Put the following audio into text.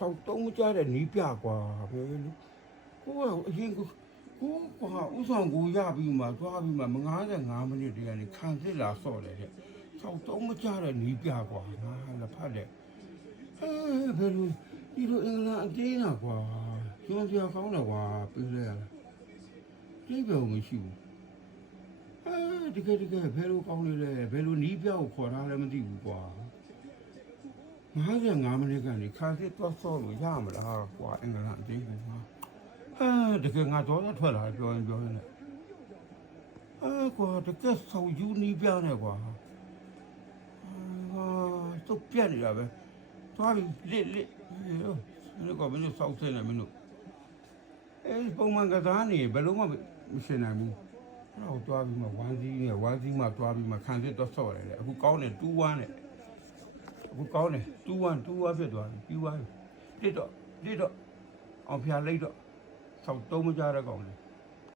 ဆောက်တုံးမကြတဲ့နီးပြကွာဘယ်လိုကိုကအရင်ကိုကွာဥဆောင်ကိုရပြီးမှသွားပြီးမှ55မိနစ်တည်းကနေခံစစ်လာဆော့တယ်တဲ့ဆောက်တုံးမကြတဲ့နီးပြကွာငါလည်းဖတ်တယ်ဘယ်လိုဒီလိုအင်္ဂလန်အတင်းတာကွာကျွန်းစရာကောင်းတယ်ကွာပြေးလဲရလားပြေးပြောမရှိဘူးတကယ်ဘယ်လိုကောင်းနေလဲဘယ်လိုနီးပြကိုခေါ်ထားလဲမသိဘူးကွာ55မိနစ်ကနေခါစစ်သွားဆော့လို့ရမလားကွာအင်္ဂလန်အတင်းကတကယ်ငါတော့ထွက်လာပြောရင်လည်းကွာတကယ်ဆောက်ယူနီးပြနဲ့ကွာသုတ်ပြက်နေတာပဲသွားပြီလစ်ဒီကောမင်းတို့ဆောက်ဆင်းနေမင်းတို့ပုံမှန်ကစားနေဘယ်လုံးမှမရှင်းနိုင်ဘူးအဲ့တော့သွားပြီးမှဝမ်းစည်းမှသွားပြီးမှခံစစ်တော့ဆော့တယ်လေအခုကောင်းတယ်2-1နဲ့အခုကောင်းတယ်2-1ဖြစ်သွားပြီပြီးသွားပြီလစ်တော့အောင်ဖျားလိုက်တော့ဆောက်တုံးမကြတဲ့ကောင်လေ